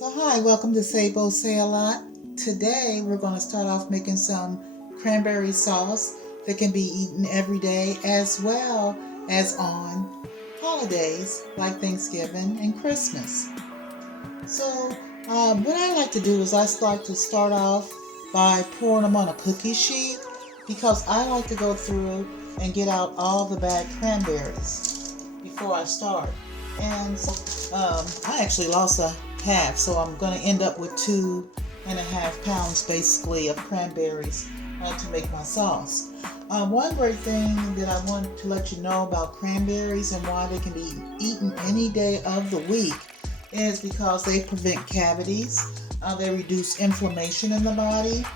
So hi, welcome to Sabo Say a Lot. Today we're going to start off making some cranberry sauce that can be eaten every day as well as on holidays like Thanksgiving and Christmas. So what I like to do is I like to start off by pouring them on a cookie sheet because I like to go through and get out all the bad cranberries before I start. And so I actually lost a half, so I'm going to end up with 2.5 pounds basically of cranberries to make my sauce. One great thing that I want to let you know about cranberries and why they can be eaten any day of the week is because they prevent cavities, they reduce inflammation in the body,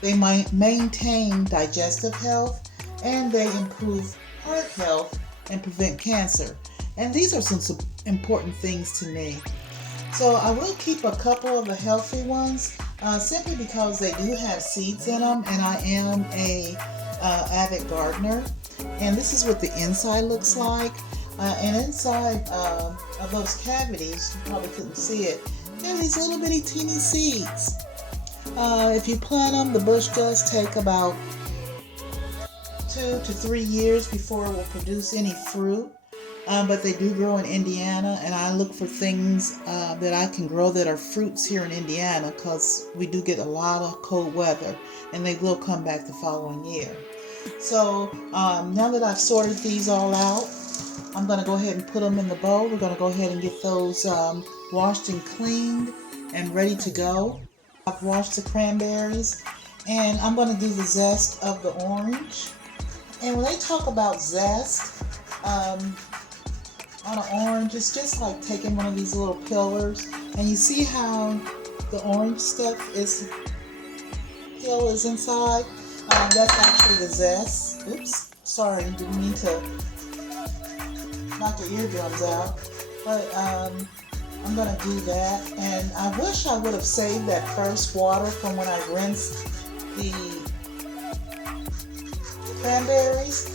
they maintain digestive health, and they improve heart health and prevent cancer. And these are some important things to me. So I will keep a couple of the healthy ones simply because they do have seeds in them, and I am a avid gardener. And this is what the inside looks like. And inside of those cavities, you probably couldn't see it, there are these little bitty teeny seeds. If you plant them, the bush does take about 2 to 3 years before it will produce any fruit. But they do grow in Indiana, and I look for things that I can grow that are fruits here in Indiana because we do get a lot of cold weather, and they will come back the following year. So now that I've sorted these all out, I'm going to go ahead and put them in the bowl. We're going to go ahead and get those washed and cleaned and ready to go. I've washed the cranberries, and I'm going to do the zest of the orange. And when they talk about zest on an orange, it's just like taking one of these little pillars, and you see how the orange stuff peel is inside. That's actually the zest. Oops, sorry, didn't mean to knock your eardrums out, but I'm gonna do that. And I wish I would have saved that first water from when I rinsed the cranberries.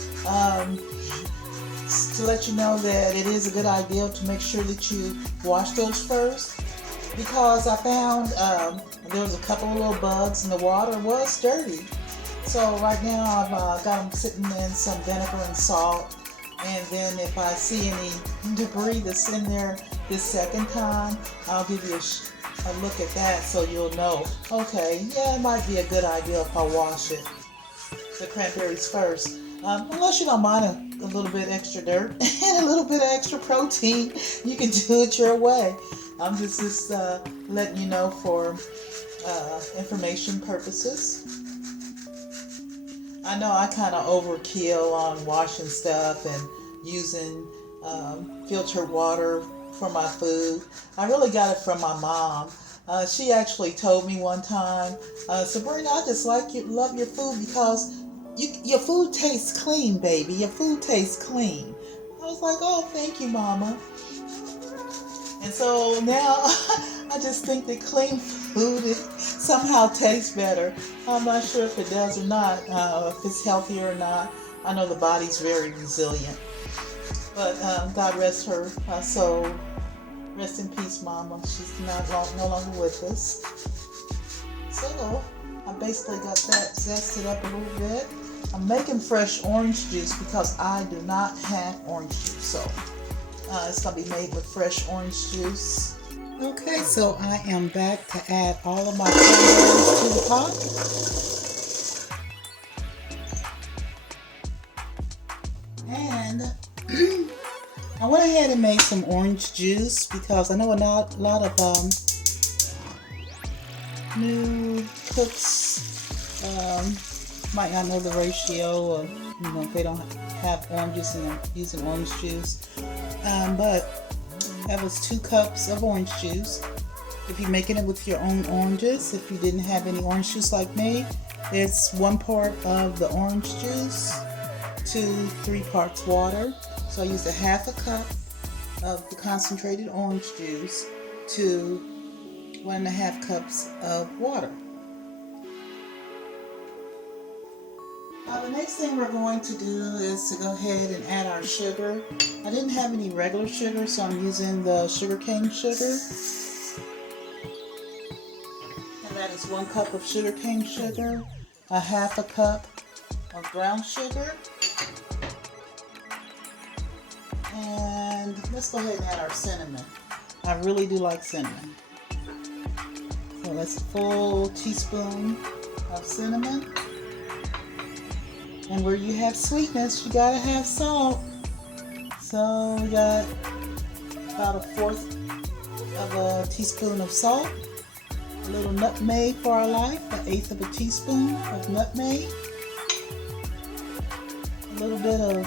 To let you know that it is a good idea to make sure that you wash those first, because I found there was a couple of little bugs and the water was dirty. So right now I've got them sitting in some vinegar and salt, and then if I see any debris that's in there this second time, I'll give you a look at that so you'll know, okay, yeah, it might be a good idea if I wash the cranberries first. Unless you don't mind a little bit extra dirt and a little bit of extra protein, you can do it your way. I'm just letting you know for information purposes. I know I kind of overkill on washing stuff and using filtered water for my food. I really got it from my mom. She actually told me one time, Sabrina, I just love your food because your food tastes clean, baby. Your food tastes clean. I was like, oh, thank you, Mama. And so now I just think that clean food somehow tastes better. I'm not sure if it does or not, if it's healthier or not. I know the body's very resilient. But God rest her soul. Rest in peace, Mama. She's no longer with us. So I basically got that zested up a little bit. I'm making fresh orange juice because I do not have orange juice. So it's going to be made with fresh orange juice. Okay, so I am back to add all of my cranberries to the pot. And I went ahead and made some orange juice because I know a lot of new cooks might not know the ratio of, if they don't have oranges and they're using orange juice. But that was 2 cups of orange juice. If you're making it with your own oranges, if you didn't have any orange juice like me, it's 1 part of the orange juice to 3 parts water. So I used a 1/2 cup of the concentrated orange juice to 1.5 cups of water. The next thing we're going to do is to go ahead and add our sugar. I didn't have any regular sugar, so I'm using the sugarcane sugar. that is 1 cup of sugarcane sugar, a half a cup of brown sugar, and let's go ahead and add our cinnamon. I really do like cinnamon. So that's a full teaspoon of cinnamon. And where you have sweetness, you gotta have salt. So we got about 1/4 of a teaspoon of salt, a little nutmeg for our life, 1/8 of a teaspoon of nutmeg, a little bit of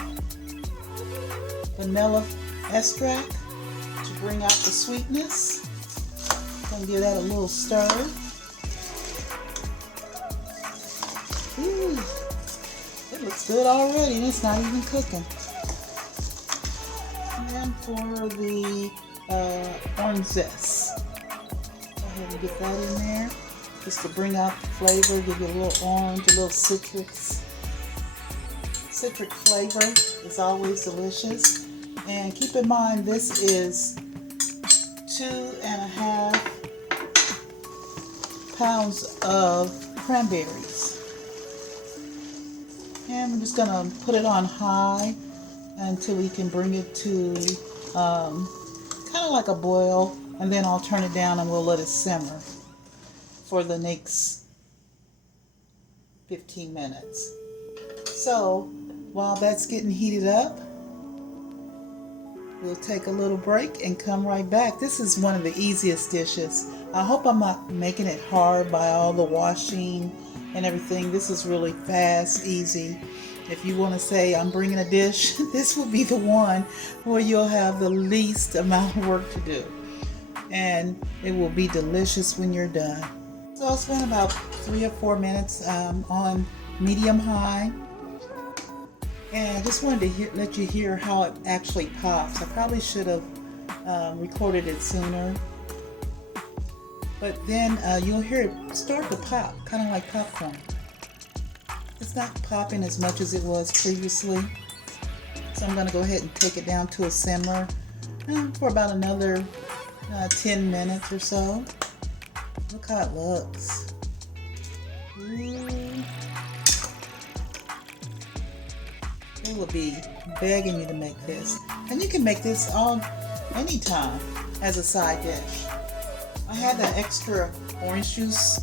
vanilla extract to bring out the sweetness. Gonna give that a little stir. Ooh, it looks good already, and it's not even cooking. And for the orange zest, go ahead and get that in there, just to bring out the flavor, give you a little orange, a little citric flavor. Is always delicious. And keep in mind, this is 2.5 pounds of cranberries. And we're just gonna put it on high until we can bring it to kind of like a boil, and then I'll turn it down and we'll let it simmer for the next 15 minutes. So while that's getting heated up, we'll take a little break and come right back. This is one of the easiest dishes. I hope I'm not making it hard by all the washing and everything. This is really fast, easy. If you want to say I'm bringing a dish, this will be the one where you'll have the least amount of work to do. And it will be delicious when you're done. So I'll spend about 3 or 4 minutes on medium high. And I just wanted to let you hear how it actually pops. I probably should have recorded it sooner. But then you'll hear it start to pop, kind of like popcorn. It's not popping as much as it was previously. So I'm going to go ahead and take it down to a simmer for about another 10 minutes or so. Look how it looks. Ooh. They will be begging you to make this. And you can make this anytime as a side dish. I had that extra orange juice,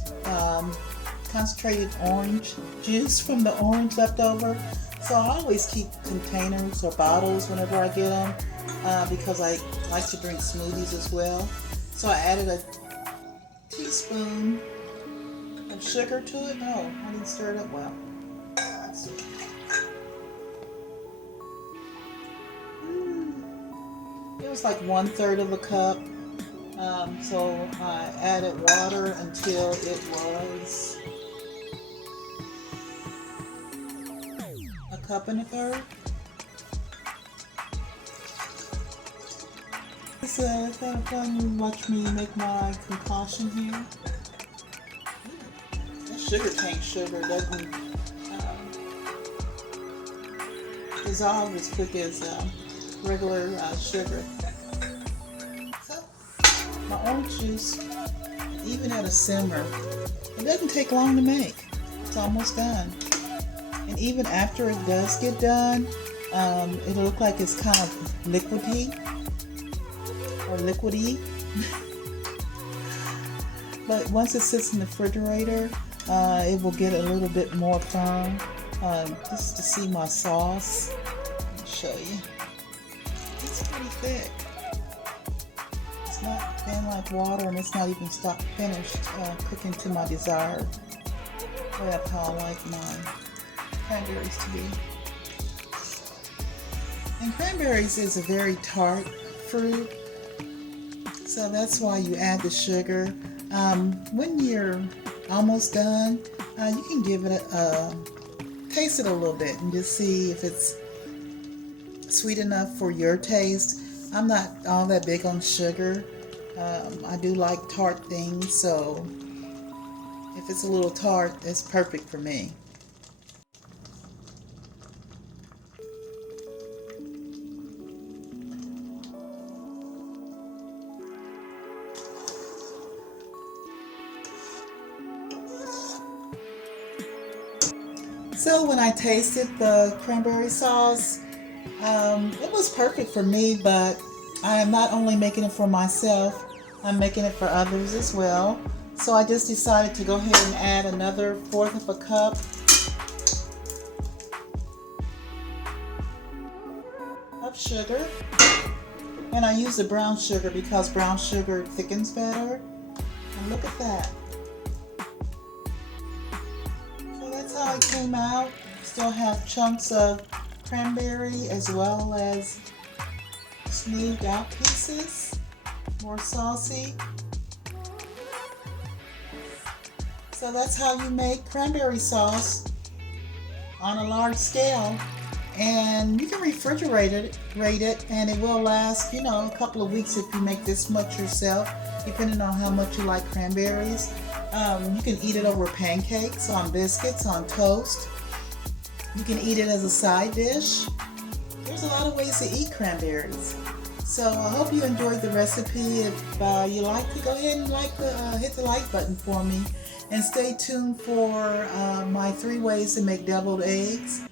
concentrated orange juice from the orange left over. So I always keep containers or bottles whenever I get them because I like to drink smoothies as well. So I added a teaspoon of sugar to it. No, I didn't stir it up well. Let's see. It was like 1/3 of a cup. So I added water until it was 1.25 cups. It's kind of fun to watch me make my concoction here. That sugarcane sugar doesn't dissolve as quick as regular sugar. So my orange juice, even at a simmer, it doesn't take long to make. It's almost done. And even after it does get done, it'll look like it's kind of liquidy. But once it sits in the refrigerator, it will get a little bit more firm. Just to see my sauce, let me show you. It's pretty thick. It's not thin like water, and it's not even finished cooking to my desired way of how I like my cranberries to be. And cranberries is a very tart fruit, so that's why you add the sugar. When you're almost done, you can give it taste it a little bit and just see if it's sweet enough for your taste. I'm not all that big on sugar. I do like tart things, so if it's a little tart, it's perfect for me. So when I tasted the cranberry sauce, it was perfect for me, but I am not only making it for myself, I'm making it for others as well. So I just decided to go ahead and add another fourth of a cup of sugar. And I use the brown sugar because brown sugar thickens better. And look at that. So that's how it came out. Still have chunks of cranberry as well as smoothed out pieces, more saucy. So that's how you make cranberry sauce on a large scale. And you can refrigerate it and it will last, a couple of weeks if you make this much yourself, depending on how much you like cranberries. You can eat it over pancakes, on biscuits, on toast. You can eat it as a side dish. There's a lot of ways to eat cranberries. So I hope you enjoyed the recipe. If you like to, go ahead and hit the like button for me. And stay tuned for my 3 ways to make deviled eggs.